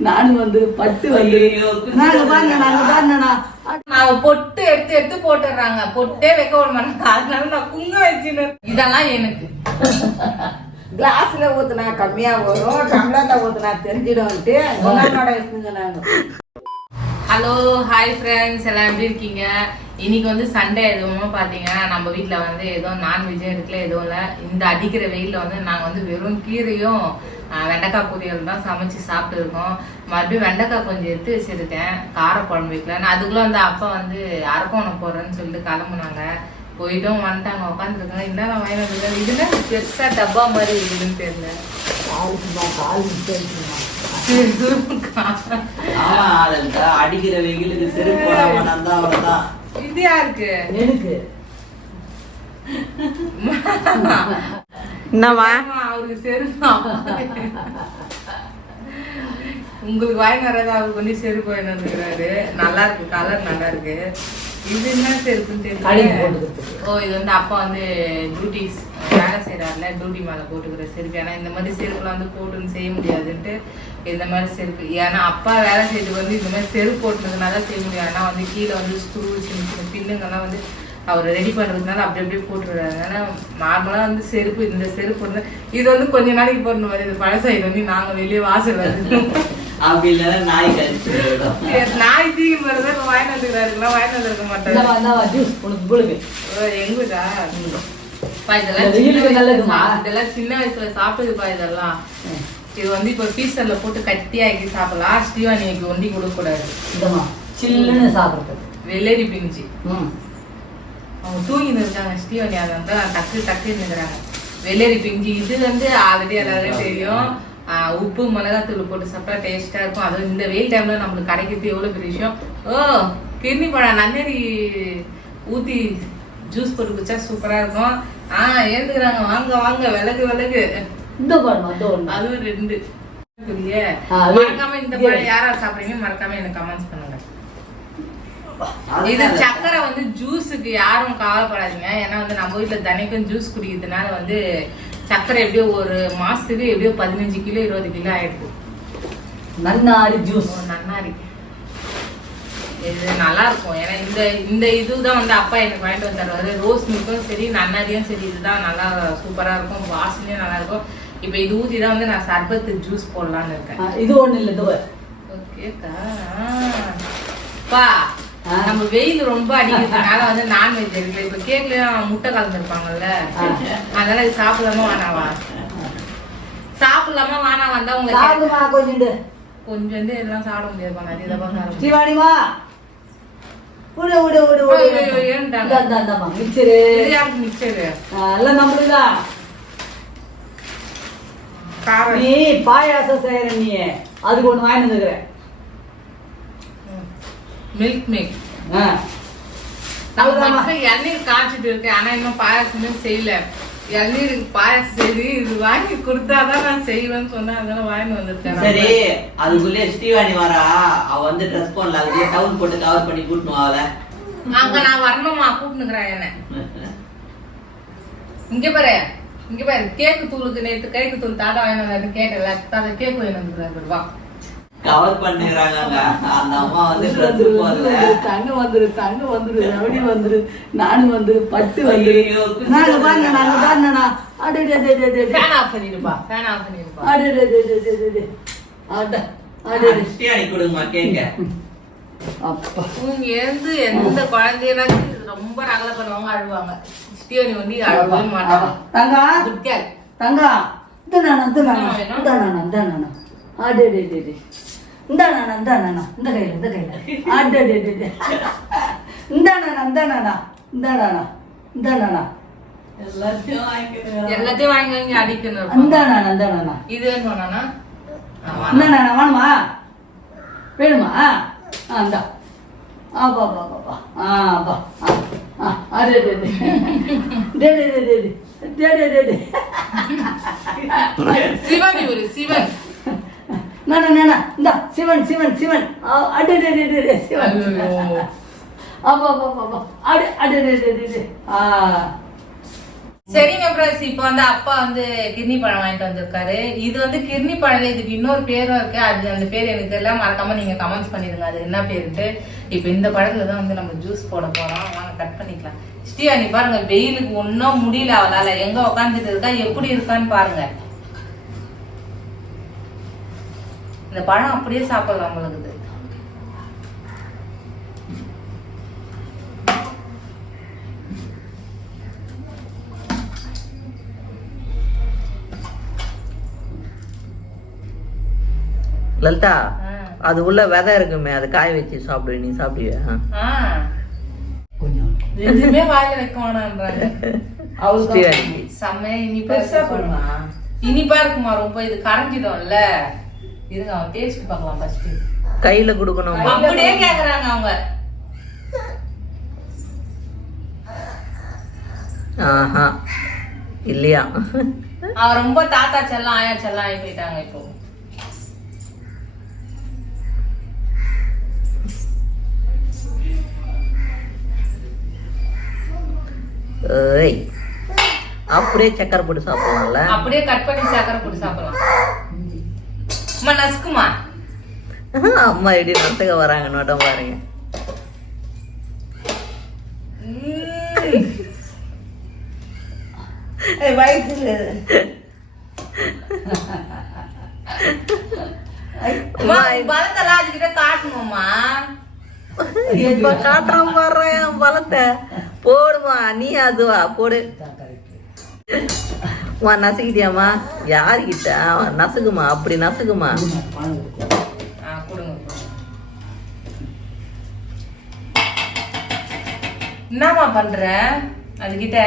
நானும் வந்துரு பட்டு வந்துரு நாங்க பாருங்க நாங்க பாருங்கண்ணா. நான் பொட்டு எடுத்து எடுத்து போட்டுடுறாங்க. பொட்டே வைக்க விட மாட்டாங்க அதனால நான் குங்க வச்சுன்னு இதெல்லாம் எனக்கு. கிளாஸ்ல ஊத்துனா கம்மியா வரும் டம்ளர்ல ஊத்துனா தெரிஞ்சிடும்ட்டு ஹலோ ஹாய் ஃப்ரெண்ட்ஸ் எல்லாம் எப்படி இருக்கீங்க? இன்னைக்கு வந்து சண்டே எதுவும் பார்த்தீங்கன்னா நம்ம வீட்டில் வந்து எதுவும் நான்வெஜ்ஜும் எடுக்கல எதுவும் இல்லை. இந்த அடிக்கிற வெயிலில் வந்து நாங்கள் வந்து வெறும் கீரையும் வெண்டைக்காய் பொரியல் தான் சமைச்சு சாப்பிட்டுருக்கோம். மறுபடியும் வெண்டைக்காய் கொஞ்சம் எடுத்து வச்சிருக்கேன். காரக்குழம்பு வைக்கலான்னு அதுக்குள்ளே வந்து அப்பா வந்து அரக்கோணம் போடுறேன்னு சொல்லிட்டு கிளம்புனாங்க. போயிட்டும் வந்துட்டாங்க உட்காந்துருக்காங்க என்ன வாங்கி வந்துருக்காங்க இதுனா பெருசாக டப்பா மாதிரி இருக்குதுன்னு தெரியல. அடிக்கிற வெயிலுக்கு செருப்பு போடாம நடந்தா அவ்வளவுதான். இது யாருக்கு எனக்கு. என்னவா அவருக்கு உங்களுக்கு வாங்கி வர்றது? அவருக்கு வந்து செருப்பு வாங்கி வந்துக்கிறாரு. நல்லா இருக்கு கலர் நல்லா இருக்கு. இது என்ன கடைக்கு போட்டுக்கிறதுக்கு. ஓ இது வந்து அப்பா வந்து டியூட்டிஸ் வேலை செய்யறாருல டியூட்டி மேல போட்டுக்கிற செருப்பு. ஏன்னா இந்த மாதிரி செருப்புலாம் வந்து போட்டுன்னு செய்ய முடியாதுன்ட்டு இந்த மாதிரி செருப்பு. ஏன்னா அப்பா வேலை செய்து வந்து இந்த மாதிரி செருப்பு போட்டுனதுனால செய்ய முடியும் ஏன்னா வந்து கீழே வந்து ஸ்க்ரூ சின்ன சின்ன பின்னுங்கெல்லாம் வந்து அவர் ரெடி பண்ணுறதுனால அப்படி அப்படியே போட்டுருவாரு ஏன்னா நார்மலாக வந்து செருப்பு இந்த செருப்பு வந்து இது வந்து கொஞ்ச நாளைக்கு போடணும் இது வந்து நாங்கள் வெளியே வாசல் வந்து அப்படி இல்லைன்னா நாய் தீங்கி போகிறத இப்போ வாங்கி வந்துக்கிறாருங்களா மாட்டாரு. இந்தா இந்தா ஜூஸ் உனக்கு புழுகு எங்களுக்கா இதெல்லாம் நல்லதுமா? இதெல்லாம் சின்ன வயசுல சாப்பிட்டதுப்பா இதெல்லாம். இது வந்து இப்போ பீசர்ல போட்டு கட்டியாக்கி சாப்பிடலாம். ஸ்ரீவாணிக்கு ஒண்டி கொடுக்க கூடாது சில்லுன்னு சாப்பிடுறது. வெள்ளரி பிஞ்சு ம். அவங்க தூங்கின்னு இருக்காங்க ஸ்ரீவாணி. அதை வந்து டக்கு டக்கு நிற்கிறாங்க வெள்ளரி பிஞ்சு இது வந்து ஆல்ரெடி எல்லாருக்கும் தெரியும். உப்பு மிளகாத்தூள் போட்டு சாப்பிட்டா டேஸ்டா இருக்கும். அதுவும் இந்த வெயில் டைம்ல நம்மளுக்கு கிடைக்கிறது எவ்வளவு பெரிய விஷயம்? ஓ கிர்னி பழம் நன்னேரி ஊத்தி ஜூஸ் போட்டு குடிச்சா சூப்பரா இருக்கும். ஆஹ் ஏந்துக்கிறாங்க வாங்க வாங்க. விலகு விலகு. இந்த ஒண்ணு. அதுவும் ரெண்டு. ஆ, மறக்காம இந்த பழம் யாரா சாப்பிடுறீங்க மறக்காம எனக்கு கமெண்ட்ஸ் பண்ணுங்க. இது சக்கரை வந்து ஜூஸுக்கு யாரும் கவலைப்படாதீங்க. ஏன்னா வந்து நம்ம வீட்ல தினைக்கும் ஜூஸ் குடிக்கிறதுனால வந்து சக்கரை எப்படியோ ஒரு மாசத்துக்கு எப்படியோ பதினஞ்சு கிலோ இருபது கிலோ ஆயிடுது. நன்னாரி ஜூஸ். இருக்கு இது நல்லா இருக்கும் ஏன்னா இந்த இந்த இதுதான் வந்து அப்பா எனக்கு வாங்கிட்டு வந்து தருவாரு. ரோஸ் மில்க்கும் சரி நன்னாரியும் சரி இதுதான் நல்லா சூப்பரா இருக்கும் வாசனையும் நல்லா இருக்கும் இப்போ இது ஊத்தி தான் வந்து நான் சர்பத்து ஜூஸ் போடலாம்னு இருக்கேன். இது ஒண்ணு இல்ல. ஓகேக்கா பா. நம்ம வெயில் ரொம்ப அடிக்கிறதுனால வந்து நான்வெஜ் இருக்குல்ல இப்ப கேக்லயும் முட்டை கலந்துருப்பாங்கல்ல. அதனால இது சாப்பிடலாமா வேணாவா? சாப்பிடலாமா வேணாம் வந்தா உங்க சாப்பிடுமா கொஞ்சோண்டு கொஞ்சம் எல்லாம் சாப்பிட முடியாது நிறைய தப்பா சாப்பிட சிவானிமா விடு விடு விடு விடு ஏன்டாங்க? இந்தாம்மா, மிக்சரு. இது யாருக்கு மிக்சரு எல்லாம் நீ பாயாசம் செய்யற நீ. அதுக்கு ஒண்ணு வாங்கி வந்துக்கிறேன் மில்க் மேக் இளநீர் காய்ச்சிட்டு இருக்கேன். ஆனா இன்னும் பாயாசமே செய்யல. இளநீர் பாயாசம் செய்து இது வாங்கி கொடுத்தாதான் நான் செய்வேன்னு சொன்னேன் அதனால வாங்கி வந்திருக்கேன் சரி அதுக்குள்ளே ஸ்ரீவாணி வரா. அவ வந்து ட்ரெஸ் பண்ணல அதுக்குள்ளே டவுன் போட்டு கவர் பண்ணி கூட்டணும் அவளை. அங்க நான் வரணுமா? கூப்பிட்டுக்கிறேன் என்ன. இங்க பாரு. இங்க பாரு. கேக்கு தூளுக்கு நேத்து கேக்கு தூள் தாத்தா வாங்கி வந்து கேட்டல தாத்தா கேக்கு வாங்கி வந்துருக்காரு வா. கவர் பண்ணுறாங்க அந்த அம்மா வந்து ட்ரெஸ் போடல. தங்க வந்துரு தங்க வந்துரு ரவடி வந்துரு நானும் வந்துரு பட்டு வந்துரு. நாங்க பாருங்க? நாங்க பாருங்கண்ணா அடே டே டே டே. ஃபேன் ஆஃப் பண்ணிடுப்பா ஃபேன் ஆஃப் பண்ணிடுப்பா. அடே டே டே டே டே டே. அட அடே டே. ஸ்ரீவாணி கொடுங்கம்மா கேக்க அப்பா. இவங்க இருந்து எந்த குழந்தையனாச்சும் இது ரொம்ப ரகலை பண்ணுவாங்க அழுவாங்க. ஸ்டீவனி வந்து அழுவே மாட்டாங்க. தங்கா குட்டியாள் தங்கா இந்த நானா இந்த நானா அடே டே டே டே இந்த நானா இந்த கையில இந்த கையில அடே டே டே டே இந்த நானா இந்த நானா இந்த நானா இந்த நானா எல்லாத்தையும் வாங்கி வாங்கி அடிக்கணும் இந்த நானா இந்த நானா இது வேணுமாண்ணா இந்த நானா வேணுமா வேணுமா ஆ இந்தா ஆப்பா அப்பா அப்பா ஆ அப்பா ஆ ஆ அடே டே டே டே டே டே டே டே டே டே டே சிவன் இவரு சிவன் நானா நானா இந்த சிவன் சிவன் சிவன். அடே சிவன். அப்பா அப்பா அப்பா, அப்பா. அடே அடே ஆ. சரிங்க ஃப்ரெண்ட்ஸ் இப்போ வந்து அப்பா வந்து கிர்னி பழம் வாங்கிட்டு வந்திருக்காரு. இது வந்து கிர்னி பழம் இதுக்கு இன்னொரு பேரும் இருக்கு. அது அந்த பேர் எனக்கு தெரியல. மறக்காம நீங்க கமெண்ட்ஸ் பண்ணிடுங்க. அது என்ன பேருன்ட்டு. இப்போ இந்த பழத்துல தான் வந்து நம்ம ஜூஸ் போட போறோம். வாங்க கட் பண்ணிக்கலாம். ஸ்ரீயா நீ பாருங்க வெயிலுக்கு ஒன்றும் முடியல அவளால. எங்க உட்காந்துட்டு இருக்கா? எப்படி இருக்கான்னு பாருங்க. இந்த பழம் அப்படியே சாப்பிடலாம் நம்மளுக்கு இது. லலிதா. அது உள்ள விதை இருக்குமே அது காய வச்சு சாப்பிடுவே நீ சாப்பிடுவியா எதுவுமே வாயில வைக்க வேணான்றாங்க ஸ்ரீவாணி. செம்மையா இனிப்பா பெருசா இருக்கு. போடுமா இனிப்பா இருக்குமா ரொம்ப இது கரைஞ்சிடும்ல இருங்க அவன் டேஸ்ட் பார்க்கலாம் ஃபர்ஸ்ட் கையில கொடுக்கணும். அப்படியே கேக்குறாங்க அவங்க. ஆஹா. இல்லையா? அவன் ரொம்ப தாத்தா செல்லம் ஆயா செல்லம் ஆகி போயிட்டாங்க இப்போ. ஏய் அப்படியே சக்கரை போட்டு சாப்பிடலாம்ல? அப்படியே கட் பண்ணி சக்கரை போட்டு சாப்பிடலாம். அம்மா நசுக்குமா? அம்மா எப்படி நட்டுக்க வராங்க நோட்டம் பாருங்க. உம். அம்மா, உன் பலத்தெல்லாம் அதுகிட்ட காட்டணுமா இப்ப காட்டுறான் பாடுறேன் என் பழத்தை. போடுமா நீ அதுவா போடு. வா நசுக்கிட்டியாம்மா? யாருக்கிட்ட? நசுக்குமா அப்படி நசுக்குமா? என்னம்மா பண்ற? அதுகிட்ட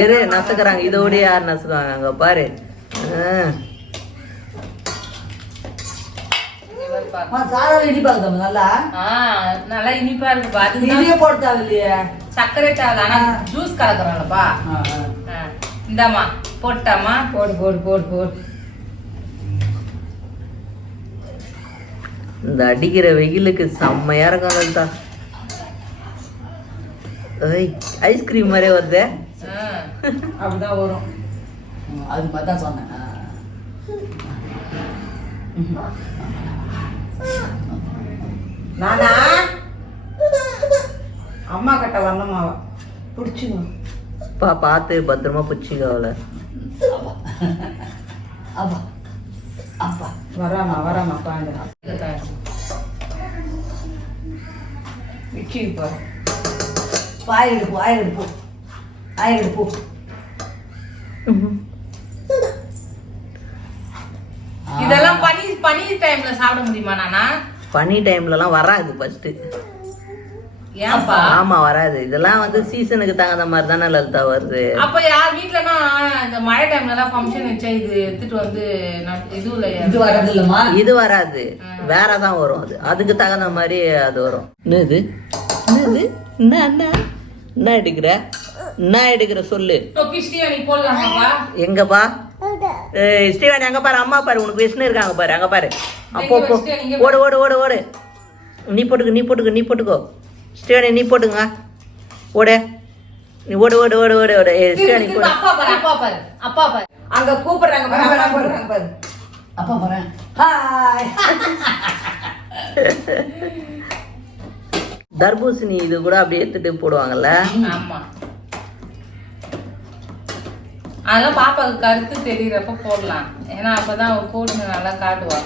எரு நசுக்குறாங்க. இதோட யார் நசுக்குவாங்க அங்க பாரு. நல்லா? ஆ, நல்லா இனிப்பா இருக்குப்பா இடியே போட்டு சர்க்கரை ஜூஸ். ஆ, இந்தாம்மா. போட்டாமா? போடு போடு போடு போடு. இந்த அடிக்கிற வெயிலுக்கு செம்மையா இருக்கும் லலிதா ஐஸ்கிரீம் மாதிரியே வருதே. அப்படிதான் வரும். அது மாதிரி தான் சொன்னேன். நானா? அம்மா கிட்ட வரணுமாவா? பிடிச்சிங்க. பா பார்த்து பத்திரமா பிடிச்சிக்கவல அப்பா. அப்பா. வராமா வராமா பாண்டு. பிடிச்சிக்கு பாரு. பாய் எடுப்பு ஆயில் எடுப்பு ஆயில் எடுப்பு இதெல்லாம் பனி பனி டைம்ல சாப்பிட முடியுமா நானா? பனி டைம்லலாம் வராது ஃபர்ஸ்ட் ஏன்பா ஆமா வராது. இதெல்லாம் வந்து சீசனுக்கு தகுந்த மாதிரி தானே லலிதா வருது. அப்ப யார் வீட்லனா இந்த மழை டைம்ல எல்லாம் ஃபங்க்ஷன் வச்சா இது எடுத்துட்டு வந்து இதுல இது வர்றது இல்லம்மா இது வராது. வேற தான் வரும் அது. அதுக்கு தகுந்த மாதிரி அது வரும். என்னது? என்னது? என்ன என்ன? என்ன எடுக்கிற? என்ன எடுக்கிற சொல்லு. எங்கப்பா ஏய் ஸ்ரீவாணி அங்க பாரு. அம்மா பாரு. உனக்கு விஷ்ணு இருக்காங்க பாரு. அங்க பாரு. அப்போ ஓடு ஓடு ஓடு ஓடு. நீ போட்டுக்க நீ போட்டுக்க நீ போட்டுக்கோ. ஸ்ரீவாணி நீ போட்டுங்க. ஓடு. நீ ஓடு ஓடு ஓடு ஓடு ஓடு. திருப்பி போடு. அப்பா பாரு அப்பா பாரு அப்பா பாரு. அங்க கூப்பிடுறாங்க பாரு கூப்பிடுறாங்க பாரு. அப்பா போறேன் ஹாய் தர்பூசணி இது கூட அப்படியே எடுத்துட்டு போடுவாங்கல்ல? ஆமா. அதெல்லாம் பாப்பாவுக்கு கருத்து தெரியறப்ப போடலாம். ஏன்னா அப்பதான் அவ கோடுங்க நல்லா காட்டுவா.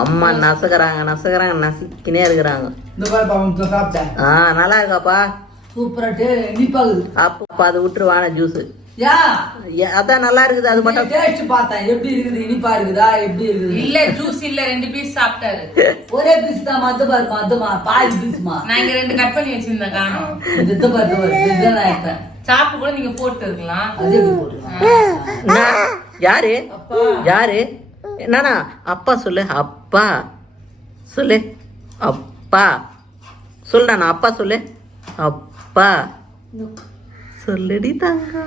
அம்மா நசுக்கிறாங்க நசுக்கிறாங்க நசுக்கினே இருக்கிறாங்க. இந்த பாரு பாவம் சாப்பிட்டேன் ஆ நல்லா இருக்காப்பா. சூப்பராட்டு இனிப்பாகுது. அப்போ அது விட்டுருவான ஜூஸ். யா? அதான் நல்லா இருக்குது அது மட்டும். டேஸ்ட் பார்த்தேன். எப்படி இருக்குது இனிப்பா இருக்குதா எப்படி இருக்குது? இல்ல ஜூஸ் இல்ல ரெண்டு பீஸ் சாப்பிட்டாரு. ஒரே பீஸ் தான் மத்த பாரு மத்தமா பாதி பீஸ்மா நான் இங்க ரெண்டு கட் பண்ணி வச்சிருந்தேன் காணும். இது பாரு இது பாரு இதுதான் சாப்பிட்டு கூட நீங்க போட்டு இருக்கலாம். அது எப்படி? யாரு? யாரு? என்னண்ணா அப்பா சொல்லு அப்பா சொல்லு அப்பா. சொல்லு நான் அப்பா சொல்லு அப்பா. சொல்லுடி தங்கா.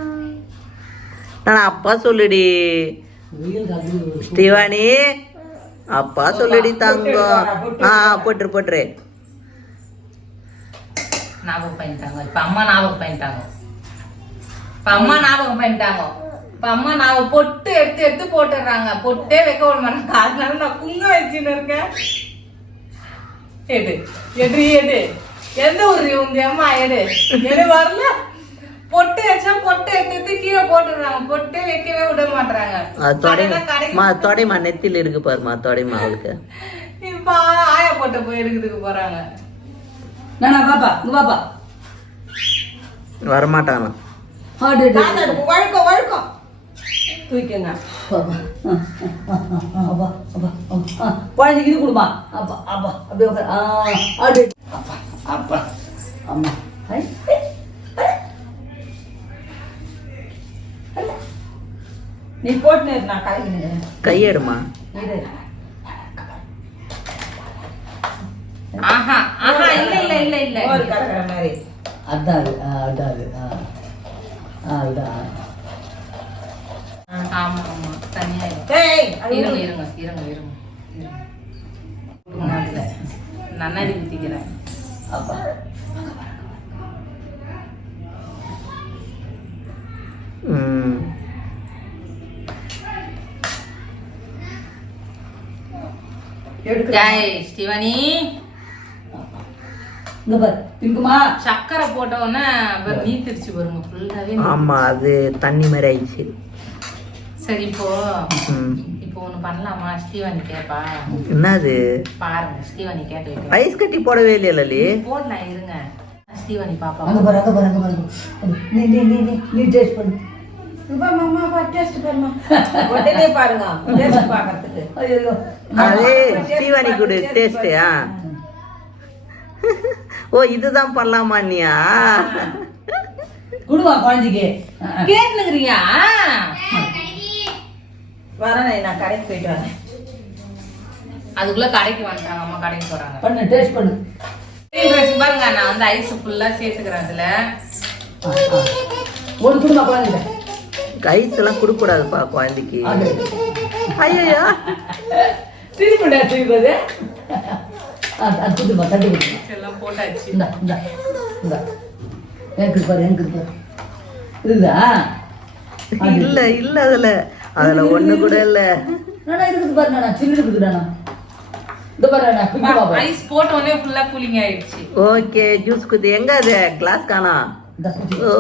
நானா அப்பா சொல்லுடி. வெயில் ஸ்ரீவாணி அப்பா சொல்லுடி தங்கம் ஆ போட்டுரு போட்டுரு. ஞாபகம் பண்ணிட்டாங்க. இப்போ அம்மா ஞாபகம் பண்ணிட்டாங்க. இப்போ அம்மா ஞாபகம் பண்ணிட்டாங்க. இப்ப அம்மா நான் பொட்டு எடுத்து எடுத்து போட்டுடுறாங்க. பொட்டே வைக்க விட மாட்டாங்க. அதனால நான் குங்குமம் வச்சுன்னு இருக்கேன். எடு. எடு எடு. எந்த ஊர் உங்க அம்மா? எடு. எடு வரல. பொட்டு வச்சா பொட்டு எடுத்து எடுத்து கீழே போட்டுடுறாங்க. பொட்டே வைக்கவே விட மாட்டாங்க அது தொடைமா. நெத்தில இருக்கு பாருமா தொடைமா அவளுக்கு. இப்ப ஆயா போட்ட போய் எடுக்கிறதுக்கு போறாங்க. நானா பாப்பா இங்க பாப்பா. வரமாட்டானா வழுக்கம் வழுக்கம். தூக்கிங்க அப்பா அப்பா அப்பா அப்பா குழந்தைக்கு இது கொடுமா. அப்பா அப்பா அப்படியே உட்கார். ஆ ஆடு அப்பா அப்பா அம்மா. ஐ, ஐ, ஐ. நீ போட்டு நான் கலக்கினேன். கையெடுமா ஆஹா ஆஹா இல்ல இல்ல இல்ல இல்ல. மோர் கலக்கிற மாதிரி அதான் அதான் ஆமா ஆமா. தனியா இருங்க. இருங்க இருங்க இருங்க நன்னாரி ஊத்திக்கிறேன் ஸ்டிவானி சக்கரை போட்ட உடனே அப்புறம் நீத்திருச்சு பாருங்க ஃபுல்லாவே ஆமா அது தண்ணி மாதிரி ஆயிடுச்சு. சரி இப்போ இப்போ ஒண்ணு பண்ணலாமா? ஸ்டீவானி கேப்பா. என்னது? பாருங்க கேட்க வைக்கிறேன். ஐஸ் கட்டி போடவே இல்லையா லலி போடலாம் இருங்க. ஸ்டீவானி பாப்பா. அங்க பாரு அங்க பாரு அங்க பாரு. நீ நீ நீ நீ நீ டேஸ்ட் பண்ணு. இப்ப மாமா பா டேஸ்ட் பாருமா உடனே பாருங்க டேஸ்ட் பார்க்கறதுக்கு. ஐயோ. அதே ஸ்ரீவாணி குடு டேஸ்டியா ஓ இதுதான் பண்ணலாமா நீயா? குடுமா குழந்தைக்கு. கேட்டுனுக்குறியா வரேன் நான் கடைக்கு போயிட்டு வரேன். அதுக்குள்ள கடைக்கு வந்துட்டாங்க அம்மா கடைக்கு போறாங்க. பண்ணு டேஸ்ட் பண்ணு. பாருங்க நான் வந்து ஐஸ் ஃபுல்லா சேர்த்துக்கிறேன் அதுல. ஆ, ஆ. ஒரு குடுமா குழந்தைக்கு ஐஸ் எல்லாம் கொடுக்க கூடாதுப்பா குழந்தைக்கு ஐயோ திரும்பிடா திரும்பது அது குடுமா தட்டி எல்லாம் போட்டாச்சு. இந்தா இந்தா இந்தா. எனக்கு பாரு எனக்கு பாரு. இல்ல இல்ல அதுல. அதுல ஒண்ணு கூட இல்ல. நானா இருக்குது பாரு நானா. சில்லு பாரு நான். ஐஸ் போட்ட உடனே ஃபுல்லா கூலிங் ஆயிடுச்சு. ஓகே ஜூஸ் குத்து. எங்க அது? கிளாஸ் காணா? ஓ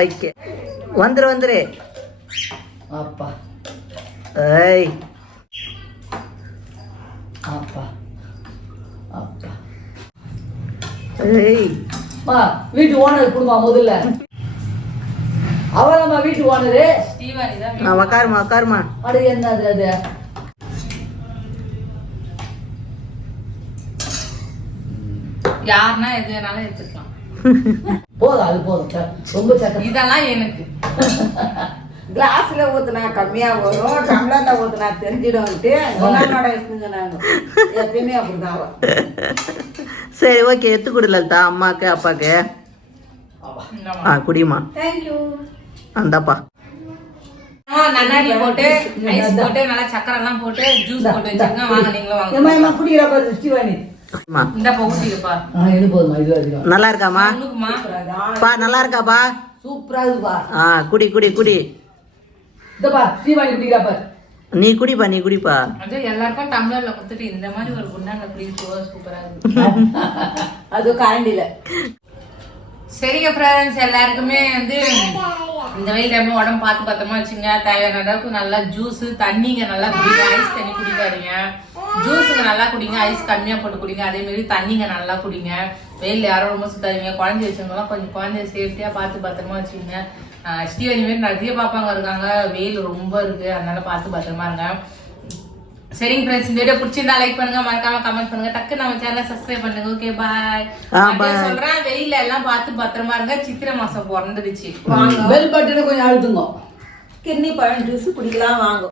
ஓகே. வந்துரு வந்துரு. அப்பா ஏய். அப்பா அப்பா ஏய். மா வீட்டு ஓனர் குடுமா முதல்ல. அவரம்மா வீட்டு ஓனரு. ஸ்டீவானி தான் நான் உக்காருமா உக்காருமா அடு என்ன அது? அது யாருன்னா எது வேணாலும் எடுத்துக்கலாம். போதும் அது போதும். ரொம்ப இதெல்லாம் எனக்கு. கிளாஸ்ல ஊத்துனா கம்மியா வரும் டம்ளர்ல ஊத்துனா தெரிஞ்சிடும்ட்டு குணானோட எப்பயுமே அப்படிதான். சரி ஓகே. எடுத்து கொடு லலிதா. அம்மாக்கு அப்பாக்கு. ஆ குடிமா you. அந்தாப்பா. ஆ, நன்னாரி போட்டு ஐஸ் போட்டு நல்லா சக்கரை எல்லாம் போட்டு ஜூஸ் போட்டு வச்சிருக்கேன் வாங்க நீங்களும் ஏமா வாங்க ஏமா குடிக்கிறா பாரு ஸ்ரீவாணி குடிமா. இந்த பகுதிக்குப்பா ஆ இது போதுமா இது அதிகம் நல்லா இருக்காமா பா நல்லா இருக்காப்பா? சூப்பரா இருக்குப்பா. ஆ குடி குடி குடி. இதப்பா குடிக்கிறா பாரு. நீ குடிப்பா நீ குடிப்பா. அது எல்லாருக்கும் டம்ளர்ல கொடுத்துட்டு இந்த மாதிரி ஒரு குண்டான குடிக்க சூப்பரா இருக்கு. அது கரண்டில சரிங்க ஃப்ரெண்ட்ஸ் எல்லாருக்குமே வந்து இந்த வெயில் டைம் உடம்பு பார்த்து பத்திரமா வச்சுங்க. தேவையான அளவுக்கு நல்லா ஜூஸ் தண்ணிங்க நல்லா குடிங்க. ஐஸ் தண்ணி குடிக்காதீங்க. ஜூஸுங்க நல்லா குடிங்க. ஐஸ் கம்மியாக போட்டு குடிங்க. அதே மாதிரி தண்ணிங்க நல்லா குடிங்க. வெயில் யாரும் ரொம்ப சுத்தாதீங்க. குழந்தை வச்சவங்கலாம் கொஞ்சம் குழந்தைய சேஃப்டியாக பார்த்து பத்திரமா வச்சுக்கோங்க. ஸ்ரீவனி மாரி நிறைய பாப்பாங்க இருக்காங்க. வெயில் ரொம்ப இருக்கு. அதனால பார்த்து பத்திரமா இருங்க. சரிங்க ஃப்ரெண்ட்ஸ் இந்த வீடியோ பிடிச்சிருந்தா லைக் பண்ணுங்க மறக்காம கமெண்ட் பண்ணுங்க. டக்கு நம்ம சேனலை சப்ஸ்கிரைப் பண்ணுங்க ஓகே பாய். சொல்றேன் வெயில எல்லாம் பார்த்து பத்திரமா இருங்க. சித்திரை மாசம் பிறந்துடுச்சு. பெல் பட்டனை கொஞ்சம் அழுத்துங்க. கிர்னி பழம் ஜூஸ் குடிக்கலாம் வாங்க.